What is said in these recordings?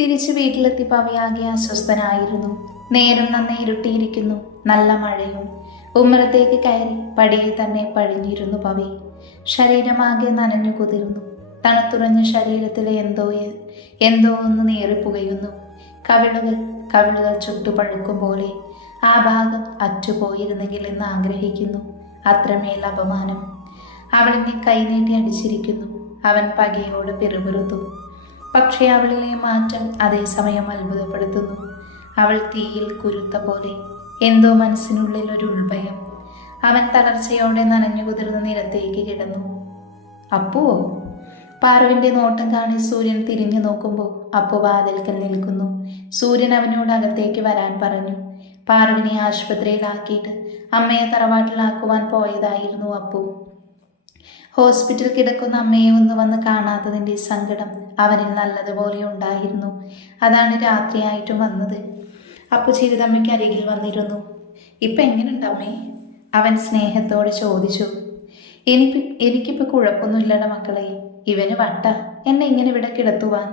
തിരിച്ചു വീട്ടിലെത്തി പവിയാകെ അസ്വസ്ഥനായിരുന്നു. നേരം നന്നെ ഇരുട്ടിയിരിക്കുന്നു. നല്ല മഴയും. ഉമ്മറത്തേക്ക് കയറി പടിയിൽ തന്നെ പഴിഞ്ഞിരുന്നു പവി. ശരീരമാകെ നനഞ്ഞു കുതിരുന്നു തണുത്തുറഞ്ഞ ശരീരത്തിലെ എന്തോ എന്തോ ഒന്ന് നേറിപ്പുകയുന്നു കവിളുകൾ കവിളുകൾ ചുട്ടുപഴുക്കും പോലെ ആ ഭാഗം അറ്റുപോയിരുന്നെങ്കിൽ എന്ന് ആഗ്രഹിക്കുന്നു. അത്രമേൽ അപമാനം. അവളിനെ കൈനീട്ടി അടിച്ചിരിക്കുന്നു. അവൻ പകയോട് പിറുപിറുത്തു. പക്ഷേ അവളിലെ മാറ്റം അതേസമയം അത്ഭുതപ്പെടുത്തുന്നു. അവൾ തീയിൽ കുരുത്ത പോലെ എന്തോ മനസ്സിനുള്ളിൽ ഒരു ഉൾഭയം. അവൻ തളർച്ചയോടെ നനഞ്ഞു കുതിർന്ന നിരത്തേക്ക് കിടന്നു. അപ്പോ? പാറുവിന്റെ നോട്ടം കാണി സൂര്യൻ തിരിഞ്ഞു നോക്കുമ്പോൾ അപ്പു വാതിൽക്കൽ നിൽക്കുന്നു. സൂര്യൻ അവനോട് അകത്തേക്ക് വരാൻ പറഞ്ഞു. പാറുവിനെ ആശുപത്രിയിലാക്കിയിട്ട് അമ്മയെ തറവാട്ടിലാക്കുവാൻ പോയതായിരുന്നു അപ്പു. ഹോസ്പിറ്റൽ കിടക്കുന്ന അമ്മയെ ഒന്ന് വന്ന് കാണാത്തതിന്റെ സങ്കടം അവനിൽ നല്ലതുപോലെ ഉണ്ടായിരുന്നു. അതാണ് രാത്രിയായിട്ടും വന്നത്. അപ്പു ചിരിതമ്മയ്ക്ക് അരികിൽ വന്നിരുന്നു. ഇപ്പം എങ്ങനെയുണ്ട് അമ്മേ അവൻ സ്നേഹത്തോടെ ചോദിച്ചു. എനിക്ക് എനിക്കിപ്പോൾ കുഴപ്പമൊന്നുമില്ലട മക്കളെ. ഇവന് വട്ട. എന്നെ ഇങ്ങനെ ഇവിടെ കിടത്തുവാൻ.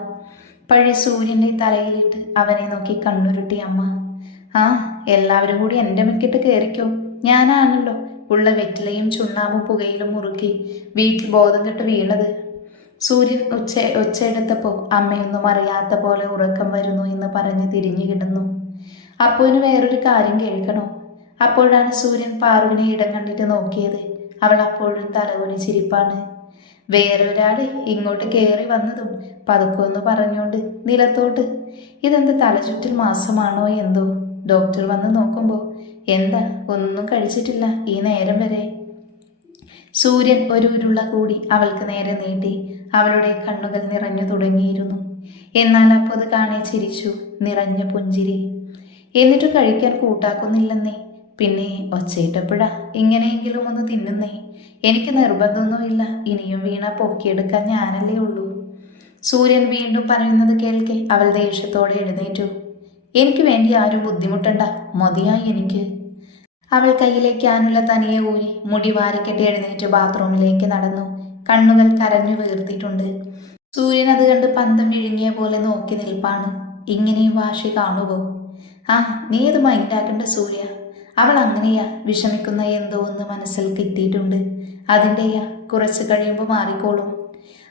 പഴയ സൂര്യന്റെ തലയിലിട്ട് അവനെ നോക്കി കണ്ണുരുട്ടി അമ്മ. ആ എല്ലാവരും കൂടി എന്റെ മെക്കിട്ട് കയറിക്കോ ഞാനാണല്ലോ ഉള്ള വെറ്റിലയും ചുണ്ണാമ്പും പുകയിലും മുറുക്കി വീട്ടിൽ ബോധം കെട്ട് വീണത്. സൂര്യൻ ഒച്ച ഉച്ചയെടുത്തപ്പോൾ അമ്മയൊന്നും അറിയാത്ത പോലെ ഉറക്കം വരുന്നു എന്ന് പറഞ്ഞ് തിരിഞ്ഞു കിടന്നു. അപ്പുവിന് വേറൊരു കാര്യം കേൾക്കണോ? അപ്പോഴാണ് സൂര്യൻ പാറുവിനെ ഇടം കണ്ടിട്ട് നോക്കിയത്. അവൾ അപ്പോഴും തലകുനി ചിരിപ്പാണ്. വേറൊരാൾ ഇങ്ങോട്ട് കയറി വന്നതും പതുക്കൊന്ന് പറഞ്ഞുകൊണ്ട് നിലത്തോട്ട്. ഇതെന്ത് തലചുറ്റൽ മാസമാണോ എന്തോ? ഡോക്ടർ വന്ന് നോക്കുമ്പോൾ എന്താ ഒന്നും കഴിച്ചിട്ടില്ല ഈ നേരം വരെ. സൂര്യൻ ഒരു ഉരുള കൂടി അവൾക്ക് നേരെ നീട്ടി അവളുടെ കണ്ണുകൾ നിറഞ്ഞു തുടങ്ങിയിരുന്നു. എന്നാൽ അപ്പോൾ അത് കാണെ ചിരിച്ചു നിറഞ്ഞ പുഞ്ചിരി. എന്നിട്ട് കഴിക്കാൻ കൂട്ടാക്കുന്നില്ലെന്നേ പിന്നെ ഒച്ചയിട്ടപ്പോഴാ ഇങ്ങനെയെങ്കിലും ഒന്ന് തിന്നുന്നേ എനിക്ക് നിർബന്ധമൊന്നുമില്ല ഇനിയും വീണ പൊക്കിയെടുക്കാൻ ഞാനല്ലേ ഉള്ളൂ. സൂര്യൻ വീണ്ടും പറയുന്നത് കേൾക്കെ അവൾ ദേഷ്യത്തോടെ എഴുന്നേറ്റു. എനിക്ക് വേണ്ടി ആരും ബുദ്ധിമുട്ടണ്ട. മതിയായി എനിക്ക്. അവൾ കയ്യിലേക്ക് ആനുള്ള തനിയെ ഊരി മുടി വാരിക്കെട്ടി എഴുന്നേറ്റ് ബാത്റൂമിലേക്ക് നടന്നു. കണ്ണുകൾ കരഞ്ഞു വീർത്തിട്ടുണ്ട് സൂര്യൻ അത് കണ്ട് പന്തം വിഴുങ്ങിയ പോലെ നോക്കി നിൽപ്പാണ്. ഇങ്ങനെയും വാശി കാണുവോ? ആ നീ ഇത് മൈൻഡാക്കേണ്ട സൂര്യ. അവൾ അങ്ങനെയാ വിഷമിക്കുന്ന എന്തോ ഒന്ന് മനസ്സിൽ കിട്ടിയിട്ടുണ്ട്. അതിന്റെയാ കുറച്ച് കഴിയുമ്പോൾ മാറിക്കോളും.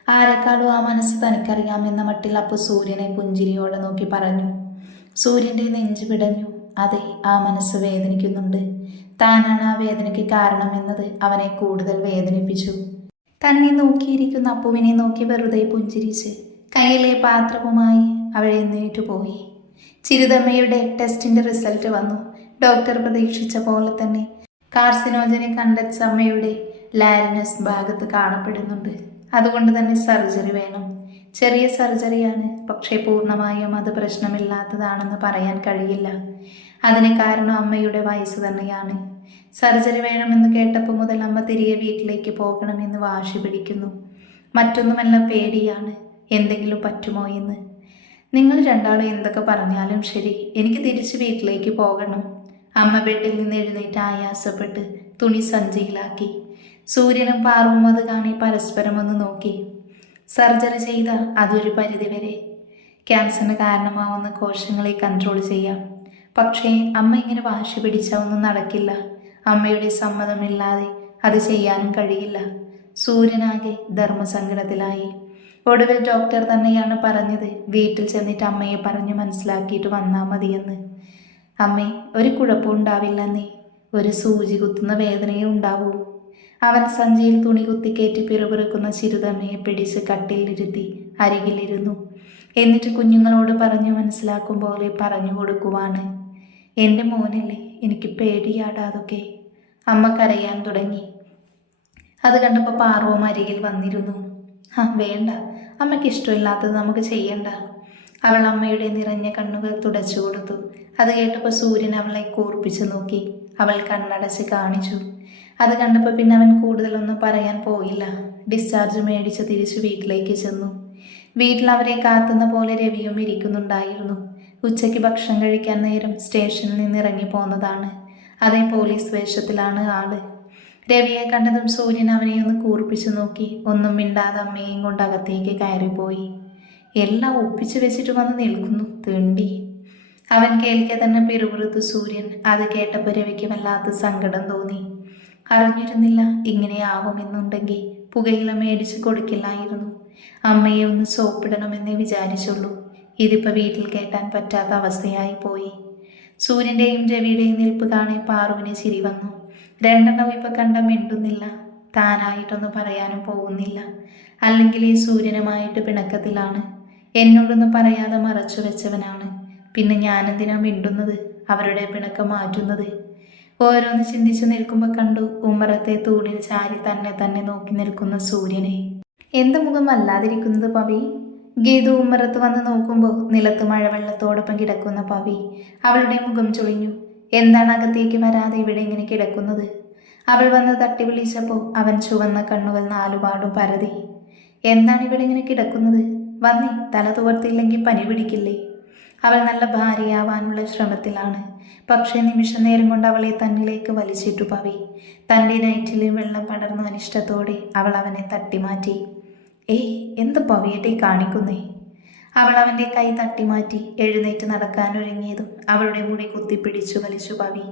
ആരെക്കാളും ആ മനസ്സ് തനിക്കറിയാമെന്ന മട്ടിൽ അപ്പോൾ സൂര്യനെ പുഞ്ചിരിയോടെ നോക്കി പറഞ്ഞു. സൂര്യന്റെ നെഞ്ചു പിടഞ്ഞു. അതെ ആ മനസ്സ് വേദനിക്കുന്നുണ്ട്. താനാണ് ആ വേദനയ്ക്ക് കാരണമെന്നത് അവനെ കൂടുതൽ വേദനിപ്പിച്ചു. തന്നെ നോക്കിയിരിക്കുന്ന അപ്പുവിനെ നോക്കി വെറുതെ പുഞ്ചിരിച്ച് കയ്യിലെ പാത്രവുമായി അവൾ എഴുന്നേറ്റു പോയി. ചിരുതമ്മയുടെ ടെസ്റ്റിന്റെ റിസൾട്ട് വന്നു. ഡോക്ടർ പ്രതീക്ഷിച്ച പോലെ തന്നെ കാർസിനോജനെ കണ്ടെച്ച അമ്മയുടെ ലാരിനസ് ഭാഗത്ത് കാണപ്പെടുന്നുണ്ട്. അതുകൊണ്ട് തന്നെ സർജറി വേണം. ചെറിയ സർജറിയാണ്. പക്ഷേ പൂർണമായും അത് പ്രശ്നമില്ലാത്തതാണെന്ന് പറയാൻ കഴിയില്ല. അതിന് കാരണം അമ്മയുടെ വയസ്സ് തന്നെയാണ്. സർജറി വേണമെന്ന് കേട്ടപ്പോൾ മുതൽ അമ്മ തിരികെ വീട്ടിലേക്ക് പോകണമെന്ന് വാശി പിടിക്കുന്നു. മറ്റൊന്നുമല്ല പേടിയാണ്. എന്തെങ്കിലും പറ്റുമോ എന്ന്. നിങ്ങൾ രണ്ടാളും എന്തൊക്കെ പറഞ്ഞാലും ശരി. എനിക്ക് തിരിച്ച് വീട്ടിലേക്ക് പോകണം. അമ്മ ബെഡിൽ നിന്ന് എഴുന്നേറ്റ് ആയാസപ്പെട്ട് തുണി സഞ്ചിയിലാക്കി. സൂര്യനും പാർവും അത് കാണി പരസ്പരം ഒന്ന് നോക്കി. സർജറി ചെയ്ത അതൊരു പരിധിവരെ ക്യാൻസറിന് കാരണമാവുന്ന കോശങ്ങളെ കൺട്രോൾ ചെയ്യാം. പക്ഷേ അമ്മ ഇങ്ങനെ വാശി പിടിച്ച ഒന്നും നടക്കില്ല. അമ്മയുടെ സമ്മതമില്ലാതെ അത് ചെയ്യാനും കഴിയില്ല. സൂര്യനാകെ ധർമ്മസങ്കടത്തിലായി. ഒടുവിൽ ഡോക്ടർ തന്നെയാണ് പറഞ്ഞത്. വീട്ടിൽ ചെന്നിട്ട് അമ്മയെ പറഞ്ഞു മനസ്സിലാക്കിയിട്ട് വന്നാൽ മതിയെന്ന്. അമ്മേ ഒരു കുഴപ്പമുണ്ടാവില്ല നീ ഒരു സൂചി കുത്തുന്ന വേദനയേ ഉണ്ടാവൂ. അവൻ സഞ്ചിയിൽ തുണി കുത്തിക്കയറ്റി പിറുപിറുക്കുന്ന ചിരുതമ്മയെ പിടിച്ച് കട്ടിലിരുത്തി അരികിലിരുന്നു. എന്നിട്ട് കുഞ്ഞുങ്ങളോട് പറഞ്ഞു മനസ്സിലാക്കും പോലെ പറഞ്ഞു കൊടുക്കുവാണ്. എന്റെ മോനല്ലേ എനിക്ക് പേടിയാടാതൊക്കെ അമ്മ കരയാൻ തുടങ്ങി. അത് കണ്ടപ്പോൾ പാർവം അരികിൽ വന്നിരുന്നു. ആ വേണ്ട. അമ്മയ്ക്ക് ഇഷ്ടമില്ലാത്തത് നമുക്ക് ചെയ്യണ്ട. അവൾ അമ്മയുടെ നിറഞ്ഞ കണ്ണുകൾ തുടച്ചു കൊടുത്തു. അത് കേട്ടപ്പോൾ സൂര്യൻ അവളെ കൂർപ്പിച്ചു നോക്കി. അവൾ കണ്ണടച്ച് കാണിച്ചു. അത് കണ്ടപ്പോൾ പിന്നെ അവൻ കൂടുതലൊന്നും പറയാൻ പോയില്ല. ഡിസ്ചാർജ് മേടിച്ച് തിരിച്ചു വീട്ടിലേക്ക് ചെന്നു. വീട്ടിൽ അവരെ കാത്തുന്ന പോലെ രവിയും ഇരിക്കുന്നുണ്ടായിരുന്നു. ഉച്ചയ്ക്ക് ഭക്ഷണം കഴിക്കാൻ നേരം സ്റ്റേഷനിൽ നിന്ന് ഇറങ്ങി പോന്നതാണ്. അതേ പോലീസ് വേഷത്തിലാണ് ആൾ. രവിയെ കണ്ടതും സൂര്യൻ അവനെ ഒന്ന് കൂർപ്പിച്ചു നോക്കി. ഒന്നും മിണ്ടാതെ അമ്മയെയും കൊണ്ട് അകത്തേക്ക് കയറിപ്പോയി. എല്ലാം ഒപ്പിച്ചു വെച്ചിട്ട് വന്ന് നിൽക്കുന്നു. തേണ്ടി. അവൻ കേൾക്കെ തന്നെ പിറുപിറുത്തു സൂര്യൻ. അത് കേട്ടപ്പോൾ രവിക്ക് വല്ലാത്ത സങ്കടം തോന്നി. അറിഞ്ഞിരുന്നില്ല ഇങ്ങനെയാവുമെന്നുണ്ടെങ്കിൽ പുകയില മേടിച്ച് കൊടുക്കില്ലായിരുന്നു. അമ്മയെ ഒന്ന് സോപ്പിടണമെന്നേ വിചാരിച്ചുള്ളൂ. ഇതിപ്പോൾ വീട്ടിൽ കേട്ടാൻ പറ്റാത്ത അവസ്ഥയായി പോയി. സൂര്യന്റെയും രവിയുടെയും നിൽപ്പ് കാണി പാറുവിന് ചിരി വന്നു. രണ്ടെണ്ണം ഇപ്പം കണ്ട മിണ്ടുന്നില്ല. താനായിട്ടൊന്നും പറയാനും പോകുന്നില്ല. അല്ലെങ്കിൽ ഈ സൂര്യനുമായിട്ട് പിണക്കത്തിലാണ്. എന്നോടൊന്നും പറയാതെ മറച്ചു വെച്ചവനാണ് പിന്നെ ഞാനെന്തിനാ മിണ്ടുന്നത്? അവരുടെ പിണക്കം മാറ്റുന്നത്? ഓരോന്ന് ചിന്തിച്ചു നിൽക്കുമ്പോൾ കണ്ടു ഉമ്മറത്തെ തൂണിൽ ചാരി തന്നെ തന്നെ നോക്കി നിൽക്കുന്ന സൂര്യനെ. എന്ത് മുഖം അല്ലാതിരിക്കുന്നത് പവി? ഗീതു ഉമ്മറത്ത് വന്ന് നോക്കുമ്പോൾ നിലത്ത് മഴവെള്ളത്തോടൊപ്പം കിടക്കുന്ന പവി അവളുടെ മുഖം ചുളിഞ്ഞു. എന്താണ് അകത്തേക്ക് വരാതെ ഇവിടെ ഇങ്ങനെ കിടക്കുന്നത്? അവൾ വന്ന് തട്ടി വിളിച്ചപ്പോൾ അവൻ ചുവന്ന കണ്ണുകൾ നാലുപാടും പരതി. എന്താണ് ഇവിടെ ഇങ്ങനെ കിടക്കുന്നത്? വന്നേ തല തുവർത്തില്ലെങ്കിൽ പനി പിടിക്കില്ലേ? അവൾ നല്ല ഭാര്യയാവാനുള്ള ശ്രമത്തിലാണ്. പക്ഷേ നിമിഷനേരം കൊണ്ട് അവളെ തന്നിലേക്ക് വലിച്ചിട്ടു പവി. തന്റെ നൈറ്റിലെ വെള്ളം പടർന്ന അനിഷ്ടത്തോടെ അവൾ അവനെ തട്ടിമാറ്റി. ഏയ് എന്ത് പവിയട്ടെ കാണിക്കുന്നേ? അവൾ അവന്റെ കൈ തട്ടിമാറ്റി എഴുന്നേറ്റ് നടക്കാനൊരുങ്ങിയതും അവളുടെ മുടി കുത്തിപ്പിടിച്ചു വലിച്ചു പവി.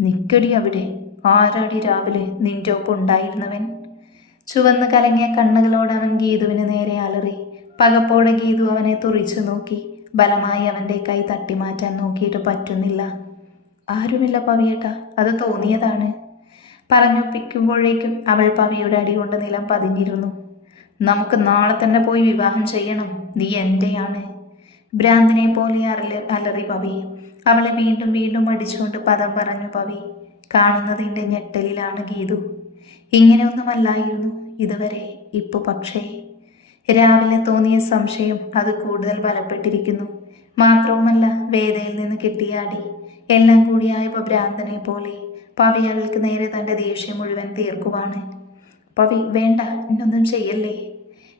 നിക്കടി അവിടെ. ആരാടി രാവിലെ നിന്റെ ഒപ്പം ഉണ്ടായിരുന്നവൻ? ചുവന്ന് കലങ്ങിയ കണ്ണുകളോട് അവൻ ഗീതുവിന് നേരെ അലറി. പകപ്പോടെ ഗീതു അവനെ തുറിച്ചു നോക്കി. ബലമായി അവന്റെ കൈ തട്ടിമാറ്റാൻ നോക്കിയിട്ട് പറ്റുന്നില്ല. ആരുമില്ല പവിയേട്ട അത് തോന്നിയതാണ്. പറഞ്ഞൊപ്പിക്കുമ്പോഴേക്കും അവൾ പവിയുടെ അടി കൊണ്ട് നിലം പതിഞ്ഞിരുന്നു. നമുക്ക് നാളെ തന്നെ പോയി വിവാഹം ചെയ്യണം. നീ എന്റെയാണ് ഭ്രാന്തിനെ പോലെ അരളി അലറി പവി. അവളെ വീണ്ടും വീണ്ടും അടിച്ചുകൊണ്ട് പദം പറഞ്ഞു പവി. കാണുന്നതിന്റെ ഞെട്ടലിലാണ് ഗീതു. ഇങ്ങനെയൊന്നുമല്ലായിരുന്നു ഇതുവരെ. ഇപ്പോൾ പക്ഷേ രാവിലെ തോന്നിയ സംശയം അത് കൂടുതൽ ബലപ്പെട്ടിരിക്കുന്നു. മാത്രവുമല്ല വേദയിൽ നിന്ന് കിട്ടിയാടി എല്ലാം കൂടിയായപ്പോൾ ഭ്രാന്തനെ പോലെ പവി അവൾക്ക് നേരെ തന്റെ ദേഷ്യം മുഴുവൻ തീർക്കുവാണ്. പവി വേണ്ട എന്നൊന്നും ചെയ്യല്ലേ?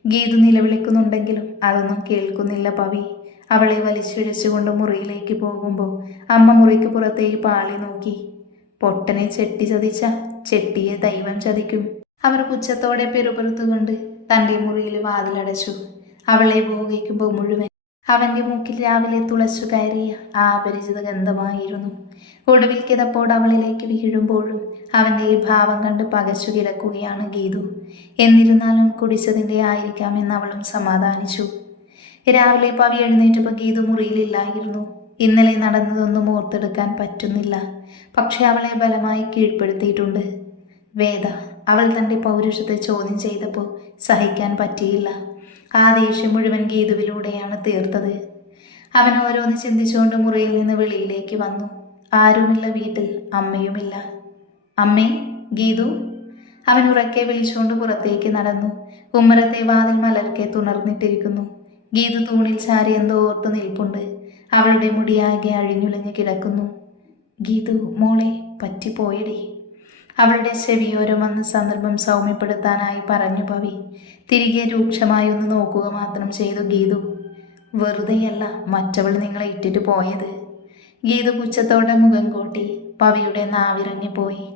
ഗീതു നിലവിളിക്കുന്നുണ്ടെങ്കിലും അതൊന്നും കേൾക്കുന്നില്ല പവി. അവളെ വലിച്ചിഴച്ചുകൊണ്ട് മുറിയിലേക്ക് പോകുമ്പോൾ അമ്മ മുറിക്ക് പുറത്തേക്ക് പാളി നോക്കി. പൊട്ടനെ ചെട്ടി ചതിച്ച ചെട്ടിയെ ദൈവം ചതിക്കും. അവർ പുച്ഛത്തോടെ പെരുപുറത്തുകൊണ്ട് തന്റെ മുറിയിൽ വാതിലടച്ചു. അവളെ ഉപയോഗിക്കുമ്പോൾ മുഴുവൻ അവന്റെ മൂക്കിൽ രാവിലെ തുളച്ചു കയറിയ ആ അപരിചിത ഗന്ധമായിരുന്നു. ഒടുവിൽ കിതപ്പോട് അവളിലേക്ക് വീഴുമ്പോഴും അവന്റെ ഈ ഭാവം കണ്ട് പകച്ചു കിടക്കുകയാണ് ഗീതു. എന്നിരുന്നാലും കുടിച്ചതിന്റെ ആയിരിക്കാമെന്ന് അവളും സമാധാനിച്ചു. രാവിലെ പവി എഴുന്നേറ്റപ്പോൾ ഗീതു മുറിയിലില്ലായിരുന്നു. ഇന്നലെ നടന്നതൊന്നും ഓർത്തെടുക്കാൻ പറ്റുന്നില്ല. പക്ഷെ അവളെ ബലമായി കീഴ്പ്പെടുത്തിയിട്ടുണ്ട്. വേദ അവൾ തന്റെ പൗരുഷത്തെ ചോദ്യം ചെയ്തപ്പോൾ സഹിക്കാൻ പറ്റിയില്ല. ആ ദേഷ്യം മുഴുവൻ ഗീതുവിലൂടെയാണ് തീർത്തത്. അവൻ ഓരോന്ന് ചിന്തിച്ചുകൊണ്ട് മുറിയിൽ നിന്ന് വെളിയിലേക്ക് വന്നു. ആരുമില്ല വീട്ടിൽ അമ്മയുമില്ല. അമ്മേ ഗീതു? അവൻ ഉറക്കെ വിളിച്ചുകൊണ്ട് പുറത്തേക്ക് നടന്നു. കുമ്മരത്തെ വാതിൽ മലർക്കെ തുണർന്നിട്ടിരിക്കുന്നു. ഗീതു തൂണിൽ ചാരി എന്തോ ഓർത്ത് നിൽപ്പുണ്ട്. അവളുടെ മുടിയാകെ അഴിഞ്ഞുളിഞ്ഞ് കിടക്കുന്നു. ഗീതു മോളെ പറ്റിപ്പോയടി. അവളുടെ ചെവിയോരം വന്ന് സന്ദർഭം സൗമ്യപ്പെടുത്താനായി പറഞ്ഞു പവി. തിരികെ രൂക്ഷമായി ഒന്ന് നോക്കുക മാത്രം ചെയ്തു ഗീതു. വെറുതെയല്ല മറ്റവൾ നിങ്ങളെ ഇട്ടിട്ട് പോയത്. ഗീതു പുച്ഛത്തോടെ മുഖം കൂട്ടി പവിയുടെ നാവിറങ്ങി പോയി.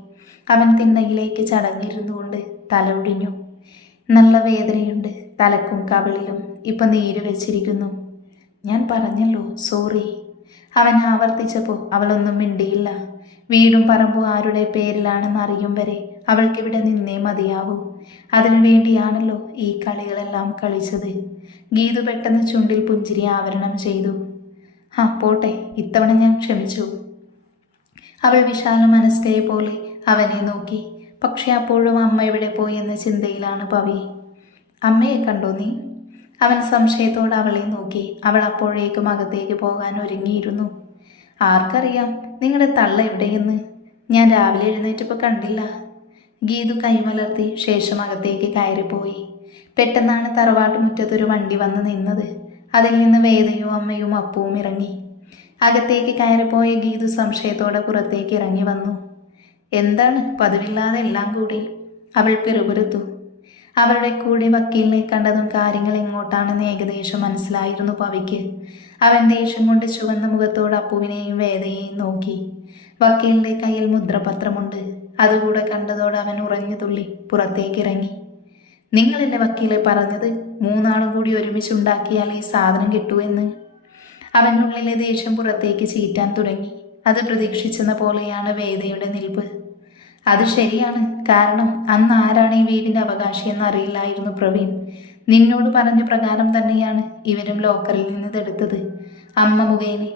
അവൻ തിണ്ണയിലേക്ക് ചടങ്ങിരുന്നുകൊണ്ട് തല ഒടിഞ്ഞു. നല്ല വേദനയുണ്ട് തലക്കും കവിളിലും. ഇപ്പം നീര് വെച്ചിരിക്കുന്നു. ഞാൻ പറഞ്ഞല്ലോ സോറി. അവൻ ആവർത്തിച്ചപ്പോൾ അവളൊന്നും മിണ്ടിയില്ല. വീടും പറമ്പും ആരുടെ പേരിലാണെന്ന് അറിയും വരെ അവൾക്കിവിടെ നിന്നേ മതിയാവൂ. അതിനു വേണ്ടിയാണല്ലോ ഈ കളികളെല്ലാം കളിച്ചത്. ഗീതു പെട്ടെന്ന് ചുണ്ടിൽ പുഞ്ചിരി ആവരണം ചെയ്തു. ആ പോട്ടെ ഇത്തവണ ഞാൻ ക്ഷമിച്ചു. അവൾ വിശാല മനസ്കയെ പോലെ അവനെ നോക്കി. പക്ഷെ അപ്പോഴും അമ്മ എവിടെ പോയി എന്ന ചിന്തയിലാണ് പവി. അമ്മയെ കണ്ടോ നീ? അവൻ സംശയത്തോടെ അവളെ നോക്കി. അവൾ അപ്പോഴേക്കും അകത്തേക്ക് പോകാൻ ഒരുങ്ങിയിരുന്നു. ആർക്കറിയാം നിങ്ങളുടെ തള്ള എവിടെയെന്ന്? ഞാൻ രാവിലെ എഴുന്നേറ്റപ്പോൾ കണ്ടില്ല. ഗീതു കൈമലർത്തി ശേഷം അകത്തേക്ക് കയറിപ്പോയി. പെട്ടെന്നാണ് തറവാട്ട് മുറ്റത്തൊരു വണ്ടി വന്ന് നിന്നത്. അതിൽ നിന്ന് വേദയും അമ്മയും അപ്പവും ഇറങ്ങി. അകത്തേക്ക് കയറിപ്പോയ ഗീതു സംശയത്തോടെ പുറത്തേക്ക് ഇറങ്ങി വന്നു. എന്താണ്? പതിവില്ലാതെ എല്ലാം കൂടി. അവൾ പെരുപുരുത്തു അവളുടെ കൂടെ വക്കീലിനെ കണ്ടതും കാര്യങ്ങൾ എങ്ങോട്ടാണെന്ന് ഏകദേശം മനസ്സിലായിരുന്നു പവിക്ക്. അവൻ ദേഷ്യം കൊണ്ട് ചുവന്ന മുഖത്തോട് അപ്പുവിനെയും വേദയെയും നോക്കി. വക്കീലിന്റെ കയ്യിൽ മുദ്രപത്രമുണ്ട്. അതുകൂടെ കണ്ടതോടെ അവൻ ഉറഞ്ഞു തുള്ളി പുറത്തേക്ക് ഇറങ്ങി നിങ്ങളല്ലേ വക്കീലെ പറഞ്ഞത്? മൂന്നാളും കൂടി ഒരുമിച്ചുണ്ടാക്കിയാൽ ഈ സാധനം കിട്ടുമെന്ന് അവനുള്ളിലെ ദേഷ്യം പുറത്തേക്ക് ചീറ്റാൻ തുടങ്ങി. അത് പ്രതീക്ഷിച്ചെന്ന പോലെയാണ് വേദയുടെ നിൽപ്പ്. അത് ശരിയാണ്. കാരണം അന്ന് ആരാണ് ഈ വീടിന്റെ അവകാശി എന്ന് അറിയില്ലായിരുന്നു പ്രവീൺ. നിന്നോട് പറഞ്ഞ പ്രകാരം തന്നെയാണ് ഇവരും ലോക്കറിൽ നിന്ന് ഇതെടുത്തത് അമ്മ മുഖേനെ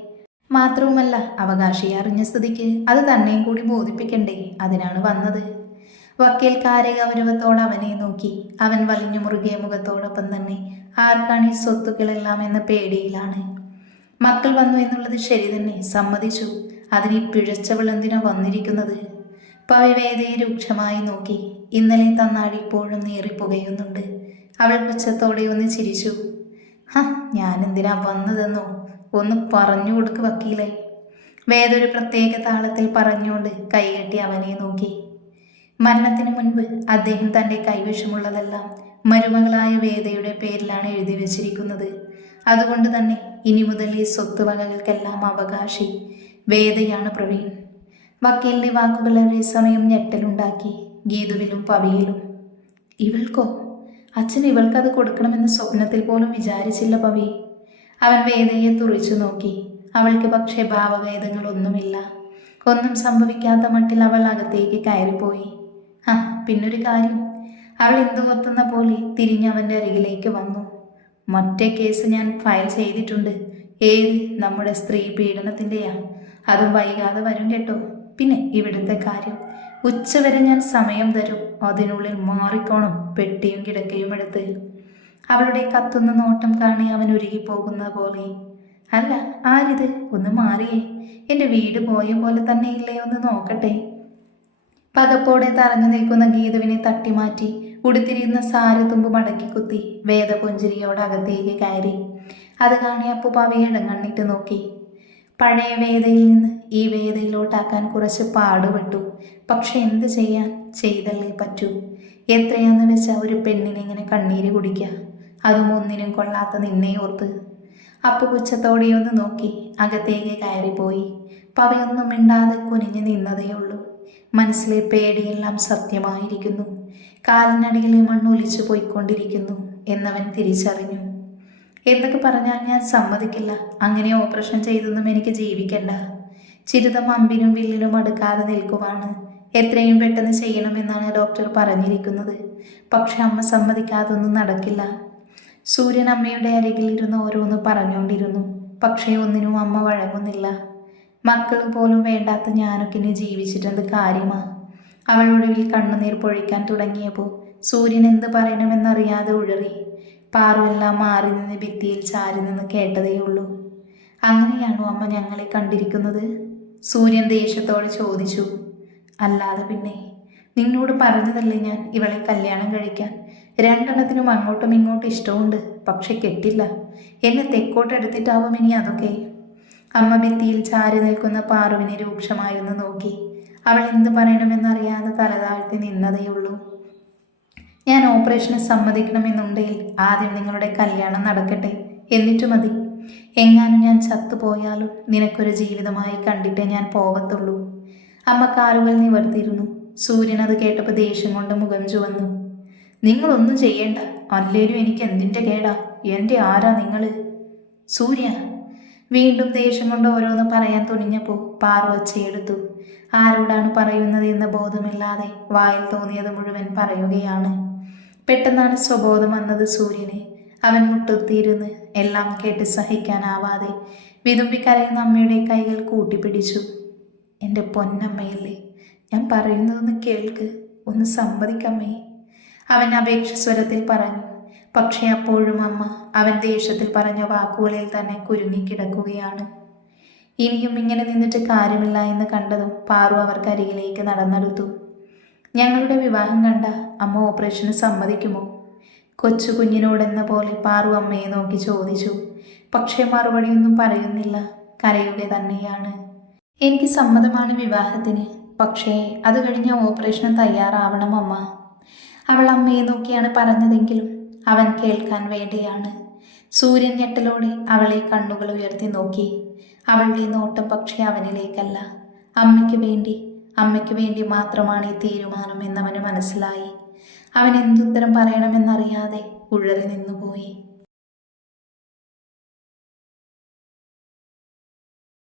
മാത്രവുമല്ല അവകാശി അറിഞ്ഞ സ്ഥിതിക്ക് അത് തന്നെയും കൂടി ബോധിപ്പിക്കണ്ടേ? അതിനാണ് വന്നത്. വക്കീൽ കാര്യഗൗരവത്തോടെ അവനെ നോക്കി. അവൻ വലിഞ്ഞു മുറുകിയ മുഖത്തോടൊപ്പം തന്നെ ആർക്കാണ് ഈ സ്വത്തുക്കളെല്ലാം എന്ന പേടിയിലാണ്. മക്കൾ വന്നു എന്നുള്ളത് ശരി തന്നെ. സമ്മതിച്ചു. അതിന് ഈ പിഴച്ചവൾ എന്തിനാ വന്നിരിക്കുന്നത്. പവിവേദയെ രൂക്ഷമായി നോക്കി. ഇന്നലെ തന്നാടി ഇപ്പോഴും നീറിപ്പുകയുന്നുണ്ട്. അവൾ പുച്ഛത്തോടെ ഒന്ന് ചിരിച്ചു. ഹ ഞാൻ എന്തിനാ വന്നതെന്നോ? ഒന്ന് പറഞ്ഞു കൊടുക്ക് വക്കീലെ. വേദ ഒരു പ്രത്യേക താളത്തിൽ പറഞ്ഞുകൊണ്ട് കൈകെട്ടി അവനെ നോക്കി. മരണത്തിന് മുൻപ് അദ്ദേഹം തന്റെ കൈവശമുള്ളതെല്ലാം മരുമകളായ വേദയുടെ പേരിലാണ് എഴുതി വച്ചിരിക്കുന്നത്. അതുകൊണ്ട് തന്നെ ഇനി മുതൽ ഈ സ്വത്തുവകകൾക്കെല്ലാം അവകാശി വേദയാണ് പ്രവീൺ. വക്കീലിന്റെ വാക്കുകൾ ഒരേ സമയം ഞെട്ടലുണ്ടാക്കി ഗീതുവിലും പവിയിലും. ഇവൾക്കോ? അച്ഛൻ ഇവൾക്കത് കൊടുക്കണമെന്ന് സ്വപ്നത്തിൽ പോലും വിചാരിച്ചില്ല പവി. അവൻ വേദയെ തുറിച്ചു നോക്കി. അവൾക്ക് പക്ഷേ ഭാവഭേദങ്ങളൊന്നുമില്ല. ഒന്നും സംഭവിക്കാത്ത മട്ടിൽ അവൾ അകത്തേക്ക് കയറിപ്പോയി. ആ പിന്നൊരു കാര്യം. അവൾ എന്തു കൊത്തുന്ന പോലെ തിരിഞ്ഞവന്റെ അരികിലേക്ക് വന്നു. മറ്റേ കേസ് ഞാൻ ഫയൽ ചെയ്തിട്ടുണ്ട്. ഏത്? നമ്മുടെ സ്ത്രീ പീഡനത്തിന്റെയാ അതും വൈകാതെ വരും കേട്ടോ. പിന്നെ ഇവിടുത്തെ കാര്യം. ഉച്ചവരെ ഞാൻ സമയം തരും. അതിനുള്ളിൽ മാറിക്കോണം പെട്ടിയും കിടക്കയും എടുത്ത്. അവളുടെ കത്തുന്ന നോട്ടം കാണി അവൻ ഉരുകി പോകുന്ന പോലെ. അല്ല ആരിത്? ഒന്ന് മാറിയേ. എന്റെ വീട് പോയ പോലെ തന്നെ ഇല്ലേ? ഒന്ന് നോക്കട്ടെ. പകപ്പോടെ തറഞ്ഞു നിൽക്കുന്ന ഗീതുവിനെ തട്ടിമാറ്റി ഉടുത്തിരിയുന്ന സാരി തുമ്പ് മടക്കി കുത്തി വേദപുഞ്ചിരിയോട് അകത്തേക്ക് കയറി. അത് കാണി അപ്പുപാവയെ ഇടങ്ങണ്ണിട്ട് നോക്കി. പഴയ വേദയിൽ നിന്ന് ഈ വേദയിലോട്ടാക്കാൻ കുറച്ച് പാടുപെട്ടു. പക്ഷെ എന്ത് ചെയ്യാൻ? ചെയ്തല്ലേ പറ്റൂ. എത്രയാന്ന് വെച്ചാൽ ഒരു പെണ്ണിനെ ഇങ്ങനെ കണ്ണീര് കുടിക്കുക അതും ഒന്നിനും കൊള്ളാത്ത നിന്നെ ഓർത്ത്. അപ്പു പുച്ഛത്തോടെയൊന്ന് നോക്കി. അകത്തേക്ക് കയറിപ്പോയി. പവയൊന്നും മിണ്ടാതെ കുനിഞ്ഞു നിന്നതേയുള്ളൂ മനസ്സിലെ പേടിയെല്ലാം സത്യമായിരിക്കുന്നു. കാലിനടിയിലെ മണ്ണൊലിച്ചു പോയിക്കൊണ്ടിരിക്കുന്നു എന്നവൻ തിരിച്ചറിഞ്ഞു. എന്തൊക്കെ പറഞ്ഞാൽ ഞാൻ സമ്മതിക്കില്ല. അങ്ങനെ ഓപ്പറേഷൻ ചെയ്തൊന്നും എനിക്ക് ജീവിക്കണ്ട. ചിരിതം അമ്പിനും വില്ലിനും അടുക്കാതെ നിൽക്കുവാണ്. എത്രയും പെട്ടെന്ന് ചെയ്യണമെന്നാണ് ഡോക്ടർ പറഞ്ഞിരിക്കുന്നത്. പക്ഷെ അമ്മ സമ്മതിക്കാതൊന്നും നടക്കില്ല. സൂര്യൻ അമ്മയുടെ അരികിൽ ഇരുന്ന് ഓരോന്ന് പറഞ്ഞുകൊണ്ടിരുന്നു. പക്ഷേ ഒന്നിനും അമ്മ വഴങ്ങുന്നില്ല. മക്കൾ പോലും വേണ്ടാത്ത ഞാനൊക്കെ ഇനി ജീവിച്ചിട്ടെന്ത് കാര്യമാ? അവൾ ഒടുവിൽ കണ്ണുനീർ പൊഴിക്കാൻ തുടങ്ങിയപ്പോൾ സൂര്യൻ എന്ത് പറയണമെന്നറിയാതെ ഉഴറി. പാറുവെല്ലാം മാറി നിന്ന് ഭിത്തിയിൽ ചാരി നിന്ന് കേട്ടതേയുള്ളൂ അങ്ങനെയാണോ അമ്മ ഞങ്ങളെ കണ്ടിരിക്കുന്നത്? സൂര്യൻ ദേഷ്യത്തോടെ ചോദിച്ചു. അല്ലാതെ പിന്നെ നിന്നോട് പറഞ്ഞതല്ലേ ഞാൻ ഇവളെ കല്യാണം കഴിക്കാൻ? രണ്ടെണ്ണത്തിനും അങ്ങോട്ടും ഇങ്ങോട്ടും ഇഷ്ടമുണ്ട് പക്ഷെ കെട്ടില്ല. എന്നെ തെക്കോട്ടെടുത്തിട്ടാവും ഇനി അതൊക്കെ. അമ്മ ഭിത്തിയിൽ ചാരി നിൽക്കുന്ന പാറുവിനെ രൂക്ഷമായി ഒന്ന് നോക്കി. അവൾ എന്ത് പറയണമെന്നറിയാതെ തലതാഴ്ത്തി നിന്നതേയുള്ളൂ ഞാൻ ഓപ്പറേഷന് സമ്മതിക്കണമെന്നുണ്ടെങ്കിൽ ആദ്യം നിങ്ങളുടെ കല്യാണം നടക്കട്ടെ. എന്നിട്ട് മതി. എങ്ങാനും ഞാൻ ചത്തുപോയാലും നിനക്കൊരു ജീവിതമായി കണ്ടിട്ടേ ഞാൻ പോവത്തുള്ളൂ. അമ്മ കാലുകൾ നിവർത്തിയിരുന്നു. സൂര്യൻ അത് കേട്ടപ്പോൾ ദേഷ്യം കൊണ്ട് മുഖം ചുവന്നു. നിങ്ങളൊന്നും ചെയ്യേണ്ട. അല്ലേലും എനിക്ക് എന്തിന്റെ കേടാ? എന്റെ ആരാ നിങ്ങൾ സൂര്യ. വീണ്ടും ദേഷ്യം കൊണ്ട് ഓരോന്ന് പറയാൻ തുനിഞ്ഞപ്പോൾ പാറു ഒച്ചയെടുത്തു ആരോടാണ് പറയുന്നത്? എന്ന ബോധമില്ലാതെ വായിൽ തോന്നിയത് മുഴുവൻ പറയുകയാണ്. പെട്ടെന്നാണ് സ്വബോധം വന്നത് സൂര്യന്. അവൻ മുട്ടുത്തിയിരുന്ന് എല്ലാം കേട്ട് സഹിക്കാനാവാതെ വിതുമ്പിക്കരയുന്ന അമ്മയുടെ കൈകൾ കൂട്ടിപ്പിടിച്ചു. എന്റെ പൊന്നമ്മയല്ലേ ഞാൻ പറയുന്നതൊന്ന് കേൾക്ക് ഒന്ന് സമ്മതിക്കമ്മേ. അവൻ അപേക്ഷ സ്വരത്തിൽ പറഞ്ഞു. പക്ഷേ അപ്പോഴും അമ്മ അവൻ ദേഷ്യത്തിൽ പറഞ്ഞ വാക്കുകളിൽ തന്നെ കുരുങ്ങിക്കിടക്കുകയാണ് ഇനിയും ഇങ്ങനെ നിന്നിട്ട് കാര്യമില്ല എന്ന് കണ്ടതും പാറു അവർക്കരികിലേക്ക് നടന്നെടുത്തു. ഞങ്ങളുടെ വിവാഹം കണ്ട അമ്മ ഓപ്പറേഷന് സമ്മതിക്കുമോ? കൊച്ചു കുഞ്ഞിനോടെന്ന പോലെ പാറു അമ്മയെ നോക്കി ചോദിച്ചു. പക്ഷേ മറുപടിയൊന്നും പറയുന്നില്ല. കരയുക തന്നെയാണ്. എനിക്ക് സമ്മതമാണ് വിവാഹത്തിന്. പക്ഷേ അത് കഴിഞ്ഞ ഓപ്പറേഷന് തയ്യാറാവണം അമ്മ. അവൾ അമ്മയെ നോക്കിയാണ് പറഞ്ഞതെങ്കിലും അവൻ കേൾക്കാൻ വേണ്ടിയാണ്. സൂര്യൻ ഞെട്ടലോടെ അവളെ കണ്ണുകൾ ഉയർത്തി നോക്കി. അവളുടെ നോട്ടം പക്ഷേ അവനിലേക്കല്ല. അമ്മയ്ക്ക് വേണ്ടി അമ്മയ്ക്ക് വേണ്ടി മാത്രമാണ് ഈ തീരുമാനം എന്നവന് മനസ്സിലായി. അവൻ എന്തുത്തരം പറയണമെന്നറിയാതെ ഉഴറി നിന്നുപോയി.